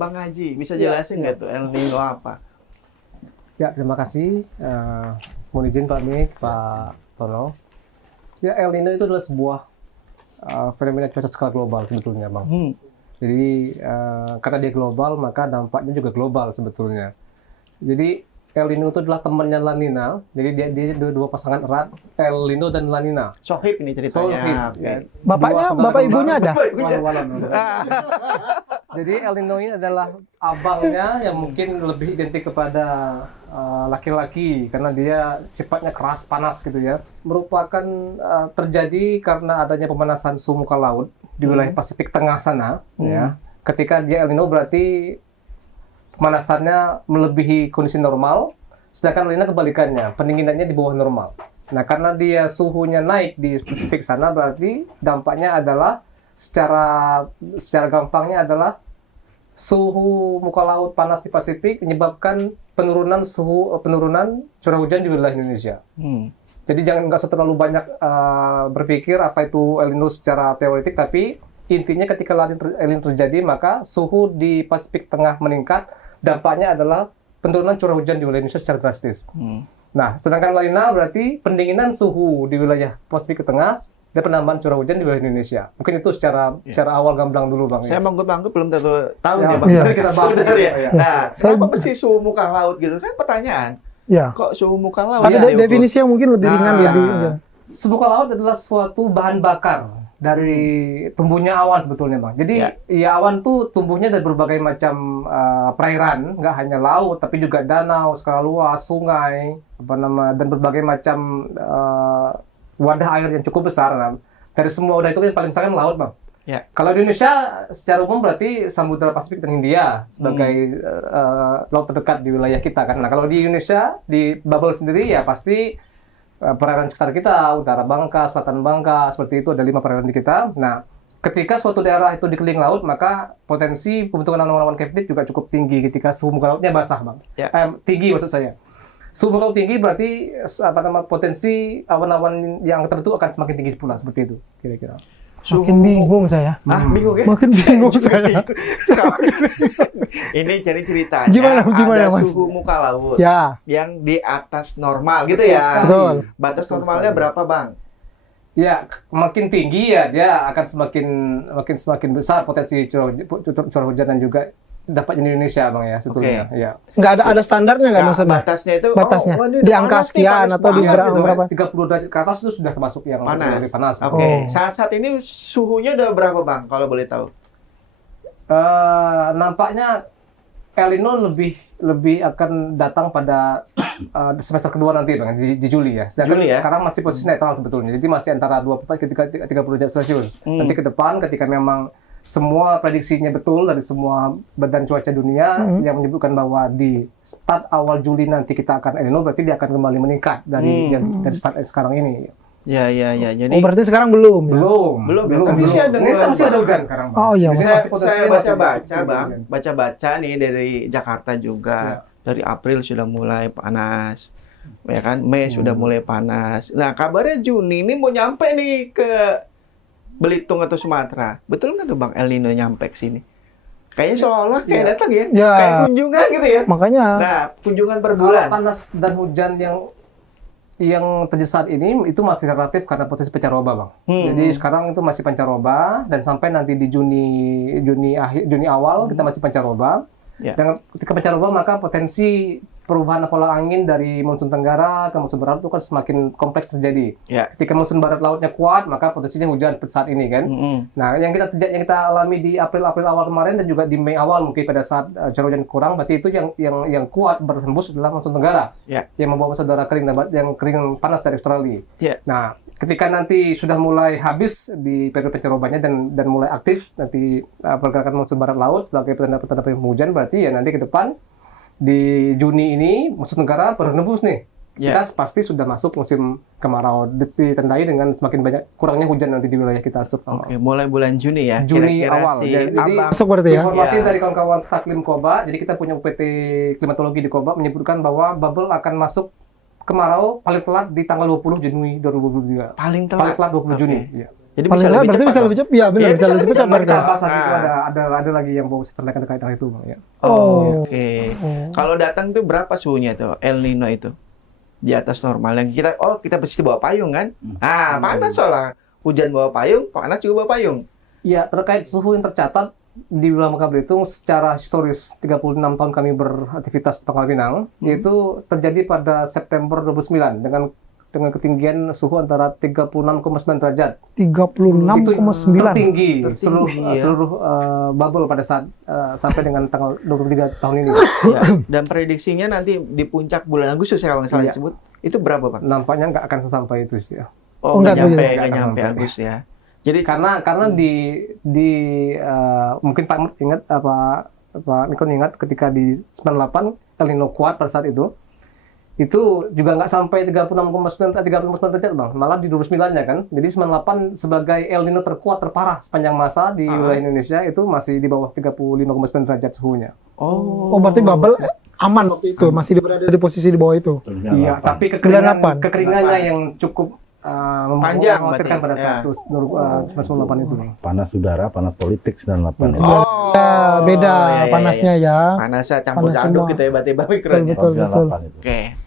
Bang Haji, bisa jelasin nggak tuh El Nino apa? Ya, terima kasih. Mohon izin Pak Mik, Pak Tono. Ya, El Nino itu adalah sebuah fenomena cuaca skala global sebetulnya, Bang. Jadi, karena dia global, maka dampaknya juga global sebetulnya. Jadi, El Nino itu adalah temannya La Nina. Jadi, dia dua pasangan erat, El Nino dan La Nina. Sohib ini ceritanya. Sohib, Oke. ya. Bapak ibunya ada? Walau. Jadi El Nino ini adalah abangnya yang mungkin lebih identik kepada laki-laki karena dia sifatnya keras, panas gitu ya. Merupakan terjadi karena adanya pemanasan suhu muka laut di wilayah Pasifik Tengah sana. Ya. Ketika dia El Nino berarti pemanasannya melebihi kondisi normal, sedangkan La Nina kebalikannya, pendinginannya di bawah normal. Nah, karena dia suhunya naik di Pasifik sana, berarti dampaknya adalah secara gampangnya adalah suhu muka laut panas di Pasifik menyebabkan penurunan curah hujan di wilayah Indonesia. Jadi nggak terlalu banyak berpikir apa itu El Nino secara teoretik, tapi intinya ketika El Nino terjadi, maka suhu di Pasifik Tengah meningkat, dampaknya adalah penurunan curah hujan di wilayah Indonesia secara drastis. Nah, sedangkan La Nina berarti pendinginan suhu di wilayah Pasifik Tengah dan penambahan curah hujan di wilayah Indonesia. Mungkin itu secara awal gamblang dulu, Bang. Saya manggut-manggut belum tentu tahu Ya, nih, Bang. Nanti kita bahas. Ya. Nah, kenapa mesti suhu muka laut gitu? Kan pertanyaan. Ya. Kok suhu muka laut? Ada ya, definisi yang mungkin lebih ringan, lebih. Ya. Suhu muka laut adalah suatu bahan bakar dari tumbuhnya awan sebetulnya, Bang. Jadi ya awan tuh tumbuhnya dari berbagai macam perairan, nggak hanya laut, tapi juga danau skala luas, sungai, dan berbagai macam wadah air yang cukup besar. Nah, dari semua wadah itu yang paling besar kan laut, Bang. Ya. Kalau di Indonesia secara umum berarti Samudra Pasifik dan Hindia sebagai laut terdekat di wilayah kita kan. Nah, kalau di Indonesia di bubble sendiri ya pasti perairan sekitar kita, utara Bangka, selatan Bangka, seperti itu ada 5 perairan di kita. Nah, ketika suatu daerah itu dikelilingi laut, maka potensi pembentukan awan-awan kefit juga cukup tinggi ketika suhu muka lautnya basah, Bang. Ya. Tinggi maksud saya. Suhu muka laut tinggi berarti potensi awan-awan yang terbentuk akan semakin tinggi pula, seperti itu kira-kira. Makin bingung saya. Bingung ya? Makin bingung saya. Ini jadi ceritanya Gimana, ada Mas? suhu muka laut Ya. yang di atas normal gitu ya. Betul. Batas normalnya berapa, Bang? Ya, makin tinggi ya dia akan semakin besar potensi curah hujan dan juga dampaknya di Indonesia, Bang ya, sebetulnya. Ya. Nggak ada standarnya nggak maksudnya? Batasnya itu Batasnya ini di angka panas nih, sekian panas atau di banget gitu kan. berapa? 30 derajat ke atas itu sudah termasuk yang lebih panas. Oke. Saat ini suhunya udah berapa, Bang, kalau boleh tahu? Nampaknya El Nino lebih akan datang pada semester kedua nanti, Bang, di Juli ya. Sedangkan Juli ya? sekarang masih posisi netral sebetulnya. Jadi masih antara 24 ke 30 derajat Celcius. Nanti ke depan ketika memang semua prediksinya betul dari semua badan cuaca dunia yang menyebutkan bahwa di start awal Juli nanti kita akan El Nino, berarti dia akan kembali meningkat dari start sekarang ini. Ya. Jadi Berarti sekarang belum. Ya? Belum. Tapi Masih ada hujan sekarang, Bang. Oh iya. Saya baca-baca, Bang. Baca-baca nih dari Jakarta juga. Dari April sudah mulai panas. Ya kan? Mei sudah mulai panas. Nah, kabarnya Juni ini mau nyampe nih ke Belitung atau Sumatera. Betul nggak tuh, Bang, El Nino nyampe ke sini? Kayaknya seolah-olah kayak datang ya. Kayak kunjungan gitu ya. Makanya. Nah, kunjungan per bulan. Panas dan hujan yang terjadi saat ini itu masih relatif karena potensi pancaroba, Bang. Jadi sekarang itu masih pancaroba dan sampai nanti di Juni awal kita masih pancaroba. Ya. Dan ketika pancaroba maka potensi perubahan pola angin dari monsun tenggara ke monsun barat itu kan semakin kompleks terjadi. Ya. Ketika monsun barat lautnya kuat, maka potensinya hujan seperti saat ini kan. Nah, yang kita alami di April awal kemarin dan juga di Mei awal mungkin pada saat curah hujan kurang, berarti itu yang kuat berhembus adalah monsun tenggara. Ya. Yang membawa saudara kering yang kering panas dari Australia. Ya. Nah, ketika nanti sudah mulai habis di periode pancarobanya dan mulai aktif nanti pergerakan monsun barat laut sebagai petanda hujan, berarti ya nanti ke depan di Juni ini monsun tenggara berhembus nih. Kita pasti sudah masuk musim kemarau, ditandai dengan semakin banyak kurangnya hujan nanti di wilayah kita. Oke, mulai bulan Juni ya. Juni awal. Jadi masuk berarti ya. Informasi dari kawan-kawan Staklim Koba, jadi kita punya UPT klimatologi di Koba menyebutkan bahwa bubble akan masuk kemarau paling telat di tanggal 20 Juni 2022. Paling telat 20 Juni. Ya. Jadi Paling bisa nggak lebih berarti cepat. bisa dong. lebih cepat. Iya benar, Iya, bisa lebih cepat cepat, berarti. Kak. Pas lagi itu Ah. ada lagi yang mau saya ceritakan terkait hal itu, ya. Oh. Oke. Oh. Kalau datang tuh berapa suhunya tuh El Nino itu? Di atas normal yang kita pasti bawa payung kan? Panas soalnya. Hujan bawa payung, panas juga bawa payung. Ya, terkait suhu yang tercatat di wilayah Bangka Belitung secara historis 36 tahun kami beraktivitas di Pangkal Pinang, yaitu terjadi pada September 2009 dengan ketinggian suhu antara 36,9 derajat. 36,9. Tertinggi Tertinggi, ya. seluruh bubble pada saat sampai dengan tanggal 23 tahun ini. Ya. Dan prediksinya nanti di puncak bulan Agustus ya kalau nggak salah Iya. disebut. Itu berapa, Pak? Nampaknya nggak akan sesampai itu sih, ya. Oh, Enggak, nggak nyampe, begitu. nggak Nggak nyampe sampai. Agustus ya. Jadi Karena di mungkin Pak Mut ingat Pak Mikon ingat ketika di 98 El Nino kuat pada saat itu juga nggak sampai 36,9 derajat bang, malah di 29-nya kan. Jadi 98 sebagai El Nino terkuat terparah sepanjang masa di wilayah Indonesia itu masih di bawah 35,9 derajat suhunya. Oh, berarti bubble aman waktu itu, masih berada di posisi di bawah itu. Iya, tapi 98. kekeringannya yang cukup Panjang mengkhawatirkan berarti, pada ya. saat 98 itu bang. Panas udara, panas politik 98 itu. Oh, Ya, beda iya, iya, panasnya iya. ya. Panasnya campur Panas aduk semua. gitu ya, tiba-tiba Betul, mikronya. betul. 98 itu. Oke.